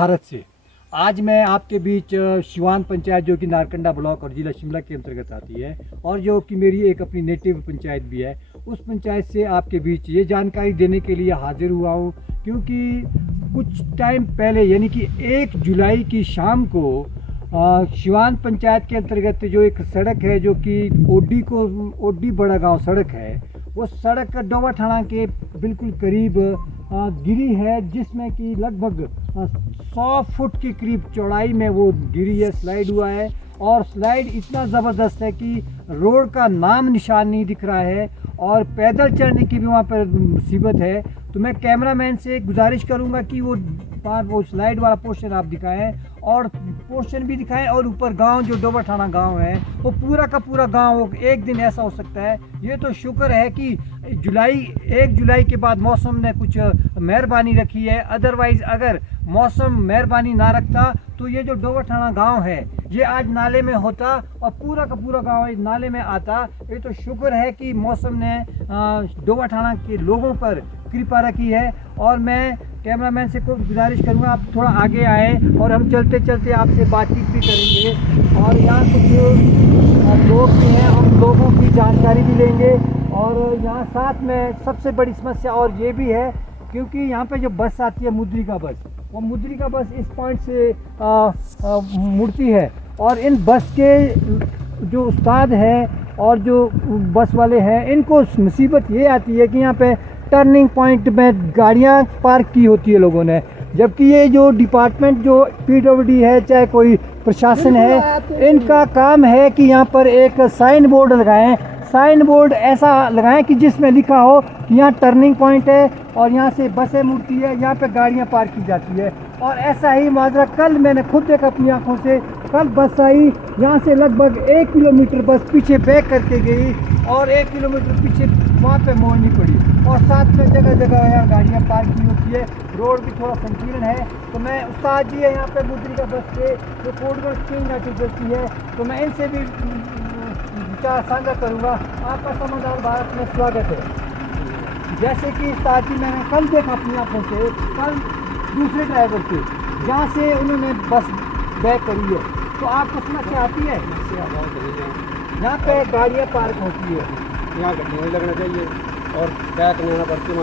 भारत से। आज मैं आपके बीच शिवान पंचायत जो कि नारकंडा ब्लॉक और ज़िला शिमला के अंतर्गत आती है और जो कि मेरी एक अपनी नेटिव पंचायत भी है, उस पंचायत से आपके बीच ये जानकारी देने के लिए हाजिर हुआ हूँ, क्योंकि कुछ टाइम पहले यानी कि 1 जुलाई की शाम को शिवान पंचायत के अंतर्गत जो एक सड़क है जो कि ओडी बड़ा गांव सड़क है, वो सड़क डोवा थाना के बिल्कुल करीब गिरी है, जिसमें कि लगभग 100 फुट के करीब चौड़ाई में वो गिरी है, स्लाइड हुआ है। और स्लाइड इतना ज़बरदस्त है कि रोड का नाम निशान नहीं दिख रहा है और पैदल चलने की भी वहाँ पर मुसीबत है। तो मैं कैमरामैन से गुजारिश करूँगा कि वो स्लाइड वाला पोर्शन आप दिखाएं और पोर्शन भी दिखाएं, और ऊपर गांव जो डोबा थाना गांव है वो पूरा का पूरा गांव एक दिन ऐसा हो सकता है। ये तो शुक्र है कि 1 जुलाई के बाद मौसम ने कुछ मेहरबानी रखी है, अदरवाइज़ अगर मौसम मेहरबानी ना रखता तो ये जो डोबा थाना गांव है ये आज नाले में होता और पूरा का पूरा गांव नाले में आता। ये तो शुक्र है कि मौसम ने डोबा थाना के लोगों पर कृपा रखी है। और मैं कैमरामैन से को गुजारिश करूँगा आप थोड़ा आगे आए और हम चलते चलते आपसे बातचीत भी करेंगे और यहाँ कुछ लोग भी हैं, हम लोगों की जानकारी भी लेंगे। और यहाँ साथ में सबसे बड़ी समस्या और ये भी है, क्योंकि यहाँ पे जो बस आती है मुद्रिका बस, वो मुद्रिका बस इस पॉइंट से मुड़ती है और इन बस के जो उस्ताद हैं और जो बस वाले हैं, इनको मुसीबत ये आती है कि यहाँ पे टर्निंग पॉइंट में गाड़ियाँ पार्क की होती है लोगों ने, जबकि ये जो डिपार्टमेंट जो PWD है चाहे कोई प्रशासन है, इनका काम है कि यहाँ पर एक साइन बोर्ड लगाएं, साइन बोर्ड ऐसा लगाएं कि जिसमें लिखा हो कि यहाँ टर्निंग पॉइंट है और यहाँ से बसें मुड़ती है, यहाँ पे गाड़ियाँ पार्क की जाती है। और ऐसा ही माजरा कल मैंने खुद देखा अपनी आंखों से, कल बस आई यहाँ से लगभग 1 किलोमीटर बस पीछे बैक करके गई और 1 किलोमीटर पीछे वहाँ पे मोड़नी पड़ी और साथ में जगह जगह यहाँ गाड़ियाँ पार्क की होती है, रोड भी थोड़ा संकीर्ण है। तो मैं उस्ताद जी है यहाँ पे मुद्रिका बस से जो कोडगढ़ चेंज करती है, तो मैं इनसे भी विचार साझा करूँगा। आपका समाधान भारत में स्वागत है। जैसे कि उस्ताद जी मैंने कल देखा अपनी आंखों से, कल दूसरे ड्राइवर से जहाँ से उन्होंने बस बैक करी है, तो आपको समस्या आती है? यहाँ पे गाड़ियाँ पार्क होती है, यहाँ गड्ढे नहीं लगना चाहिए और बैक नहीं आना पड़ती है,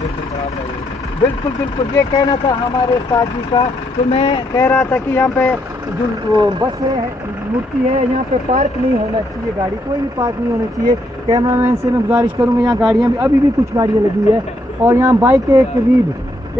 बिल्कुल खराब है। बिल्कुल बिल्कुल, ये कहना था हमारे उस्ताद जी का। तो मैं कह रहा था कि यहाँ पे जो बस मुड़ती है यहाँ पे पार्क नहीं होना चाहिए, गाड़ी कोई भी पार्क नहीं होनी चाहिए। कैमरामैन से मैं गुजारिश करूँगा, यहाँ गाड़ियाँ भी अभी भी कुछ गाड़ियाँ लगी है और यहाँ बाइक के करीब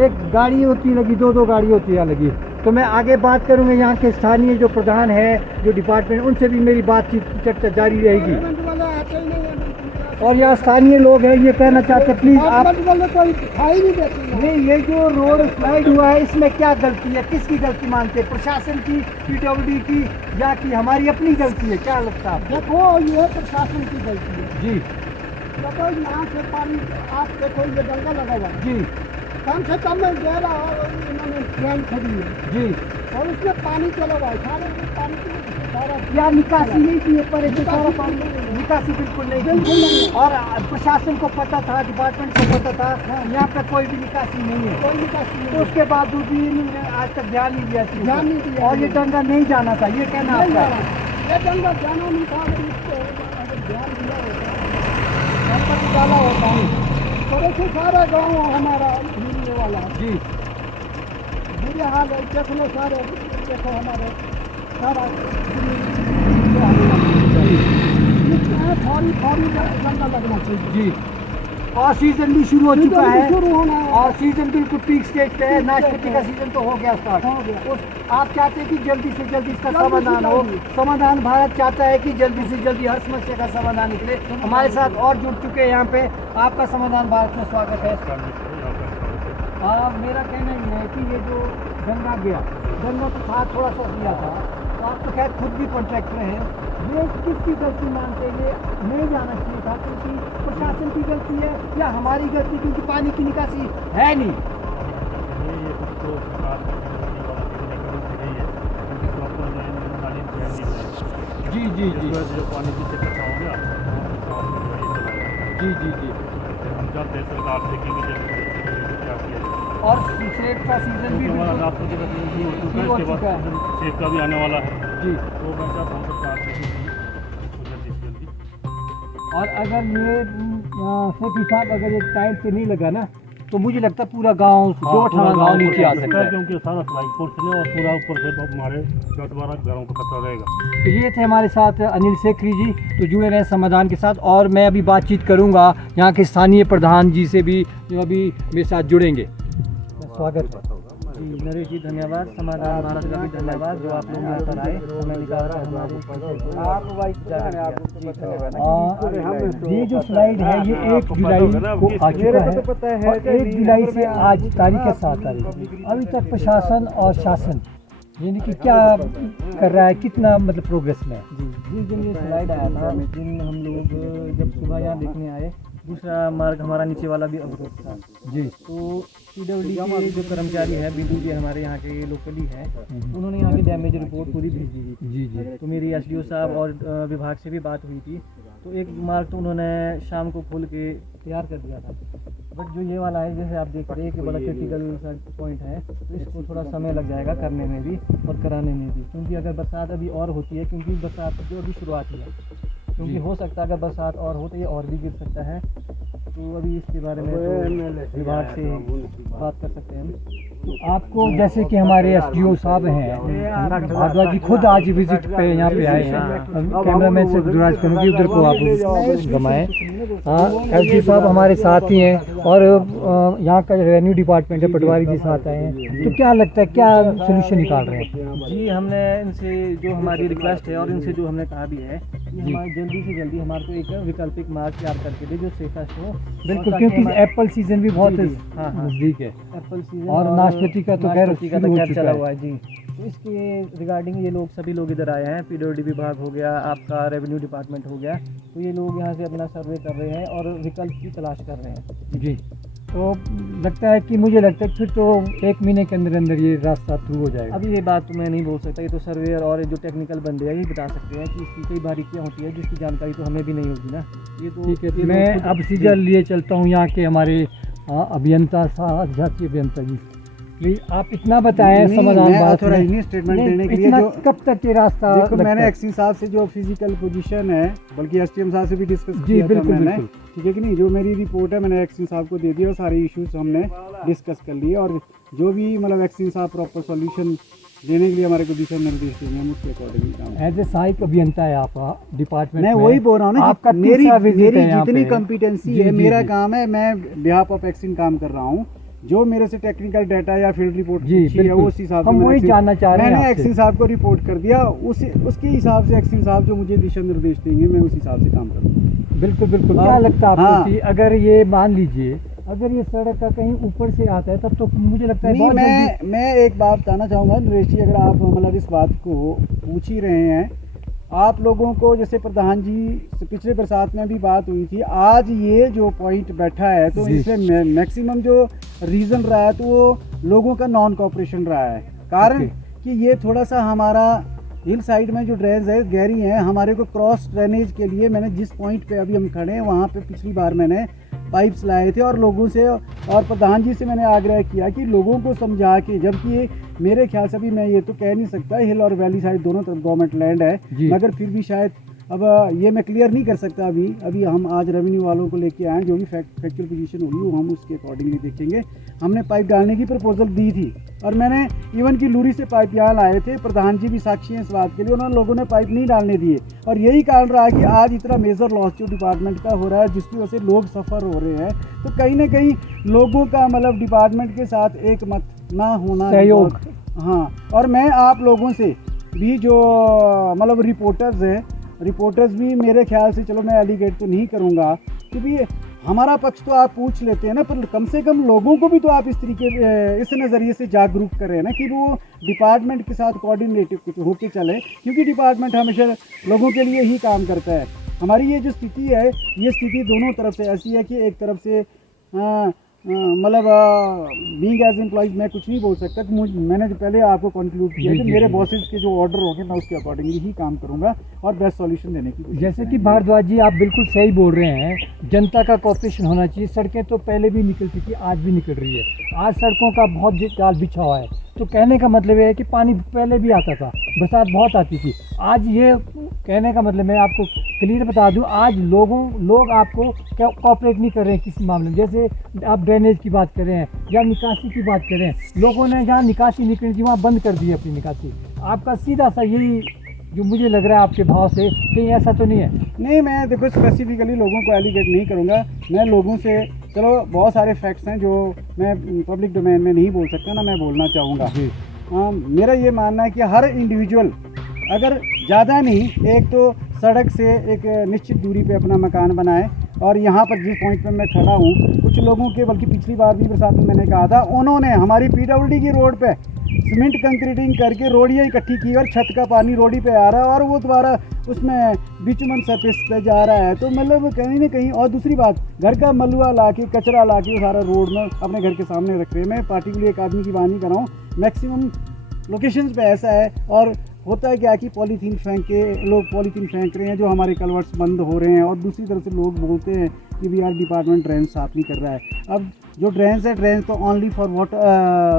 1 गाड़ी होती लगी, 2 गाड़ी होती है लगी। तो मैं आगे बात करूँगा यहाँ के स्थानीय जो प्रधान है जो डिपार्टमेंट, उनसे भी मेरी बातचीत चर्चा जारी रहेगी। और यहाँ स्थानीय लोग हैं, ये कहना चाहते हैं प्लीज़ आप नहीं, ये जो रोड स्लाइड हुआ है इसमें क्या गलती है, किसकी गलती मानते हैं, प्रशासन की, PWD की या कि हमारी अपनी गलती है, क्या लगता है? देखो ये प्रशासन की गलती है जी। देखो यहाँ से पानी आप देखो ये डंगा लगा हुआ है जी कम से कम में गहरा और इन्होंने ट्रेन खड़ी है जी। और उसमें पानी चला हुआ है, सारे पानी सारा या निकासी नहीं की ऊपर है, सारा पानी निकासी बिल्कुल नहीं की। और प्रशासन को पता था, डिपार्टमेंट को पता था यहाँ पे कोई भी निकासी नहीं है, कोई निकासी नहीं तो उसके बावजूद भी इन्होंने आज तक ध्यान नहीं दिया, ध्यान नहीं दिया। और ये डंगा नहीं जाना था, ये कहना नहीं आपका जाना। ये डंगा जाना नहीं था, अगर इसको अगर ध्यान दिया होता ध्यान पर डाला होता है पर ऐसे सारा गाँव हमारा मिलने वाला है जी। बुरे हाल है, देख लो सारे, देखो हमारे सारा फौरी डंगा लगना चाहिए जी। और सीजन भी शुरू हो चुका है शुरू होना है और सीजन बिल्कुल पीक स्टेज पे है, नाशपाती का सीजन तो हो गया स्टार्ट। हो गया। आप चाहते हैं कि जल्दी से जल्दी इसका जल्दी से समाधान हो, जल्दी। समाधान भारत चाहता है कि जल्दी से जल्दी हर समस्या का समाधान निकले। हमारे साथ और जुड़ चुके हैं यहाँ पे, आपका समाधान भारत में स्वागत है। मेरा कहना ये है कि ये जो गंगा गया, गंगा तो था थोड़ा सा दिया था, तो आप तो खैर खुद भी कॉन्ट्रैक्टर हैं, ये किसकी गलती मानते हैं? ये नहीं जाना चाहिए था, क्योंकि प्रशासन की गलती है या हमारी गलती, क्योंकि पानी की निकासी है नहीं? जी जी जी जो पानी की इकट्ठा हो गया जी जी जी। हम चाहते हैं सरकार से कि क्या किया जाए। और सेब का सीजन भी हमारा बिल्कुल आपको जो शुरू हो चुका है, शुरू हो इसके चुका बाद सेब का भी आने वाला है। जी। तो मैं चाहता हूँ सब काट दें जल्दी से जल्दी। और अगर ये सेठ साहब अगर ये टाइम से नहीं लगा ना तो मुझे लगता है पूरा गांव हाँ, 2-18 गांव नीचे आ सकता है। क्योंकि सारा फ्लाई पोर्शन है और पूरा ऊपर से हमारे 10-12 घरों का खतरा रहेगा। तो ये थे हमारे साथ अनिल सेखरी जी, तो जुड़े रहे समाधान के साथ। और मैं अभी बातचीत करूंगा यहाँ के स्थानीय प्रधान जी से भी, जो अभी मेरे साथ जुड़ेंगे। स्वागत है जी नरेश जी, धन्यवाद। समाधान भारत का भी धन्यवाद जो आप लोग यहाँ पर आए, समय निकाल कर हमारे ये जो स्लाइड है ये 1 जुलाई को आ चुका है और 1 जुलाई से आज तारीख है 7 तारीख। अभी तक प्रशासन और शासन यानी कि क्या कर रहा है, कितना मतलब प्रोग्रेस में है? जिस दिन ये स्लाइड आया था उस दिन हम लोग जब सुबह यहाँ देखने आए, दूसरा मार्ग हमारा नीचे वाला भी अवरुद्ध था। जी। तो PWD के जो कर्मचारी हैं, बीडू जी हमारे यहाँ के लोकली हैं, उन्होंने यहाँ की डैमेज रिपोर्ट पूरी भेज दी थी। जी जी। तो मेरी SDO साहब और विभाग से भी बात हुई थी, तो एक मार्ग तो उन्होंने शाम को खोल के तैयार कर दिया था। बट जो ये वाला है, जैसे आप देख रहे हैं कि बड़ा क्रिटिकल पॉइंट है, तो इसको थोड़ा समय लग जाएगा करने में भी और कराने में भी, क्योंकि अगर बरसात अभी और होती है, क्योंकि बरसात जो अभी शुरुआत हुई है, क्योंकि हो सकता है अगर बरसात और हो तो ये और भी गिर सकता है। तो अभी इसके बारे में तो विभाग से बात कर सकते हैं हम। आपको जैसे कि हमारे SDO साहब हैं भारद्वाज जी खुद आज विजिट पे यहाँ पे आए हैं, कैमरामैन से गुजारिश करूँगी उधर को आप घुमाएं। हाँ, SDO साहब हमारे साथ ही हैं और यहाँ का रेवेन्यू डिपार्टमेंट है, पटवारी जी साथ आए हैं। तो क्या लगता है, क्या सोल्यूशन निकाल रहे हैं? जी, हमने इनसे जो हमारी रिक्वेस्ट है और इनसे जो हमने कहा भी है कि हमारे जल्दी से जल्दी हमारे को एक वैकल्पिक मार्ग तैयार करके दे जो सेफेस्ट हो। बिल्कुल, क्योंकि एप्पल सीजन भी बहुत हाँ, हाँ, नज़दीक है एप्पल सीजन और नाशपाती का तो खैर नाशपाती का शुरू तो हो खैर चुका चला है। हुआ है जी। तो इसके रिगार्डिंग ये लोग सभी लोग इधर आए हैं, PWD विभाग हो गया, आपका रेवेन्यू डिपार्टमेंट हो गया, तो ये लोग यहाँ से अपना सर्वे कर रहे हैं और विकल्प की तलाश कर रहे हैं जी। तो लगता है कि मुझे लगता है फिर तो 1 महीने के अंदर अंदर ये रास्ता थ्रू हो जाएगा। अभी ये बात तो मैं नहीं बोल सकता, ये तो सर्वेयर और जो टेक्निकल बंदे हैं ये बता सकते हैं कि इसकी कई बारीकियाँ होती है जिसकी जानकारी तो हमें भी नहीं होगी ना। ये तो ठीक है, ये मैं लोग खुद- अब सीधा लिए चलता हूँ यहाँ के हमारे अभियंता अधिशासी अभियंता जी। प्लीज आप इतना बताएं समाधान बात में। स्टेटमेंट देने के लिए इतना जो कब तक ये रास्ता देखो, लगता मैंने है? एक्सिन साहब से जो फिजिकल पोजीशन है, बल्कि STM साहब से भी डिस्कस जी, किया था बिल्कुल, मैंने, बिल्कुल। ठीक है कि नहीं। जो मेरी रिपोर्ट है मैंने एक्सिन साहब को दे दी और सारे इश्यूज हमने डिस्कस कर लिए और जो भी मतलब एक्सिन साहब प्रॉपर सॉल्यूशन देने के लिए हमारे को दिशा निर्देश देंगे, हम उसके अकॉर्डिंग काम। एज ए सहायक अभियंता है आप डिपार्टमेंट मैं में। वही बोल रहा हूँ ना आपका कि मेरी तीसरा visit मेरी है यहाँ जितनी पे। कॉम्पिटेंसी जी, है, जी, मेरा जी। काम है, मैं बिहाफ ऑफ एक्सिन काम कर रहा हूँ। जो मेरे से टेक्निकल डाटा या फील्ड रिपोर्ट जी, पूछी है बिल्कुल। उस हिसाब से हम मैंने वही एक्सिन- जानना चाह रहे हैं मैंने आपसे। एक्सिन साहब को रिपोर्ट कर दिया, उसके हिसाब से एक्सिन साहब जो मुझे दिशा निर्देश देंगे मैं उस हिसाब से काम करूँगा। बिल्कुल बिल्कुल। हाँ, क्या लगता है आपको हाँ। कि अगर ये मान लीजिए अगर ये सड़क का कहीं ऊपर से आता है तब तो मुझे लगता है नहीं, बहुत जल्दी- मैं एक बात बताना चाहूँगा नरेश जी, अगर आप मतलब इस बात को पूछ ही रहे हैं, आप लोगों को जैसे प्रधान जी से पिछले बरसात में भी बात हुई थी, आज ये जो पॉइंट बैठा है तो जी। इसमें मैक्सिमम जो रीज़न रहा है तो वो लोगों का नॉन कोऑपरेशन रहा है। कारण ओके। कि ये थोड़ा सा हमारा हिल साइड में जो ड्रेन्स है गहरी है, हमारे को क्रॉस ड्रेनेज के लिए मैंने जिस पॉइंट पे अभी हम खड़े हैं वहाँ पे पिछली बार मैंने पाइप्स लाए थे और लोगों से और प्रधान जी से मैंने आग्रह किया कि लोगों को समझा के, जबकि ये मेरे ख्याल से भी मैं ये तो कह नहीं सकता, हिल और वैली साइड दोनों तरफ गवर्नमेंट लैंड है, जी। मगर फिर भी शायद अब ये मैं क्लियर नहीं कर सकता अभी हम आज रेवेन्यू वालों को लेके आए, जो भी फैक्चुअल पोजीशन होगी वो हम उसके अकॉर्डिंगली देखेंगे। हमने पाइप डालने की प्रपोजल दी थी और मैंने इवन की लूरी से पाइप यहाँ लाए थे, प्रधान जी भी साक्षी हैं इस बात के लिए, उन्होंने लोगों ने पाइप नहीं डालने दिए और यही कारण रहा कि आज इतना मेजर लॉस जो डिपार्टमेंट का हो रहा है, जिसकी वजह से लोग सफ़र हो रहे हैं। तो कहीं ना कहीं लोगों का मतलब डिपार्टमेंट के साथ एक मत ना होना, सहयोग। हाँ, और मैं आप लोगों से भी जो मतलब रिपोर्टर्स भी मेरे ख्याल से, चलो मैं एलिगेट तो नहीं करूँगा क्योंकि हमारा पक्ष तो आप पूछ लेते हैं ना, पर कम से कम लोगों को भी तो आप इस तरीके इस नज़रिए से जागरूक करें ना कि वो डिपार्टमेंट के साथ कोऑर्डिनेटिव होकर चले, क्योंकि डिपार्टमेंट हमेशा लोगों के लिए ही काम करता है। हमारी ये जो स्थिति है, ये स्थिति दोनों तरफ से ऐसी है कि एक तरफ से मतलब बीइंग एज एम्प्लॉइज मैं कुछ नहीं बोल सकता कि मैंने जो पहले आपको कंक्लूड किया जी, कि जी, मेरे जी। बॉसेस के जो ऑर्डर होंगे मैं उसके अकॉर्डिंगली ही काम करूंगा और बेस्ट सॉल्यूशन देने की कोशिश जैसे कि करेंगे। भारद्वाज जी आप बिल्कुल सही बोल रहे हैं, जनता का कॉपरेशन होना चाहिए। सड़कें तो पहले भी निकलती थी, आज भी निकल रही है। आज सड़कों का बहुत जाल बिछा हुआ है, तो कहने का मतलब ये है कि पानी पहले भी आता था, बरसात बहुत आती थी। आज ये कहने का मतलब मैं आपको क्लियर बता दूं, आज लोग आपको कॉपरेट नहीं कर रहे हैं किसी मामले में। जैसे आप ड्रेनेज की बात कर रहे हैं या निकासी की बात कर रहे हैं, लोगों ने जहाँ निकासी निकलनी थी वहाँ बंद कर दी अपनी निकासी। आपका सीधा सा यही जो मुझे लग रहा है आपके भाव से, कहीं ऐसा तो नहीं है? नहीं, मैं देखो स्पेसिफिकली लोगों को एलिगेट नहीं करूंगा। मैं लोगों से, चलो बहुत सारे फैक्ट्स हैं जो मैं पब्लिक डोमेन में नहीं बोल सकता ना, मैं बोलना चाहूँगा। जी। मेरा ये मानना है कि हर इंडिविजुअल अगर ज़्यादा नहीं, एक तो सड़क से एक निश्चित दूरी पे अपना मकान बनाए। और यहाँ पर जिस पॉइंट पे मैं खड़ा हूँ, कुछ लोगों के, बल्कि पिछली बार भी बरसात में मैंने कहा था, उन्होंने हमारी PWD की रोड पे सीमेंट कंक्रीटिंग करके रोडियाँ इकट्ठी की और छत का पानी रोडी पे आ रहा है और वो दोबारा उसमें बिचुमन सरफेस पे जा रहा है। तो मतलब कहीं ना कहीं, और दूसरी बात, घर का मलुआ ला के, कचरा ला के वो सारा रोड में अपने घर के सामने रख रहे हैं। मैं पार्टिकुलर एक आदमी की बात नहीं कर रहा हूँ, मैक्सिमम लोकेशंस पे ऐसा है। और होता है क्या कि पॉलीथीन फेंक रहे हैं, जो हमारे कलवर्ट्स बंद हो रहे हैं। और दूसरी तरफ से लोग बोलते हैं कि BR डिपार्टमेंट ड्रेन साफ नहीं कर रहा है। अब जो ड्रेन्स है, ड्रेन तो ओनली फॉर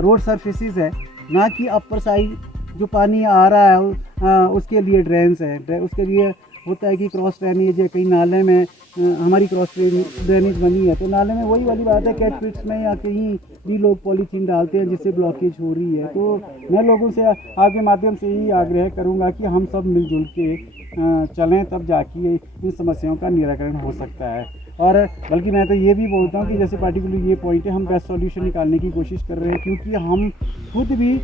रोड सरफेसेस है, ना कि अपर साइड जो पानी आ रहा है उसके लिए ड्रेन्स है। उसके लिए होता है कि क्रॉस ड्रेनेज है, कहीं नाले में हमारी क्रॉस ड्रेनेज बनी है, तो नाले में वही वाली बात है, कैट पिट्स में या कहीं भी लोग पॉलीथीन डालते हैं जिससे ब्लॉकेज हो रही है। तो मैं लोगों से आपके माध्यम से यही आग्रह करूंगा कि हम सब मिलजुल के चलें, तब जाके इन समस्याओं का निराकरण हो सकता है। और बल्कि मैं तो ये भी बोलता हूँ कि जैसे पार्टिकुलर ये पॉइंट है, हम बेस्ट सॉल्यूशन निकालने की कोशिश कर रहे हैं, क्योंकि हम खुद भी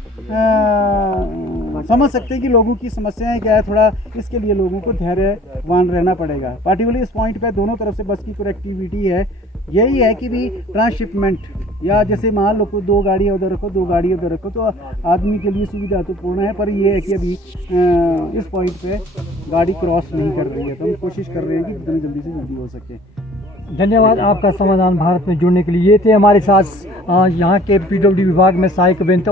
समझ सकते हैं कि लोगों की समस्याएं क्या है। थोड़ा इसके लिए लोगों को धैर्यवान रहना पड़ेगा। पार्टिकुलर इस पॉइंट पे दोनों तरफ से बस की कनेक्टिविटी है, यही है कि भी ट्रांसशिपमेंट, या जैसे मान लो को 2 गाड़ियाँ उधर रखो, 2 गाड़ियाँ उधर रखो, तो आदमी के लिए सुविधा तो पूर्ण है। पर ये है कि अभी इस पॉइंट पे गाड़ी क्रॉस नहीं कर रही है, तो हम कोशिश कर रहे हैं कि जितना जल्दी से जल्दी हो सके। धन्यवाद आपका समाधान भारत में जुड़ने के लिए। ये थे हमारे साथ यहाँ के PWD विभाग में सहायक अभियंता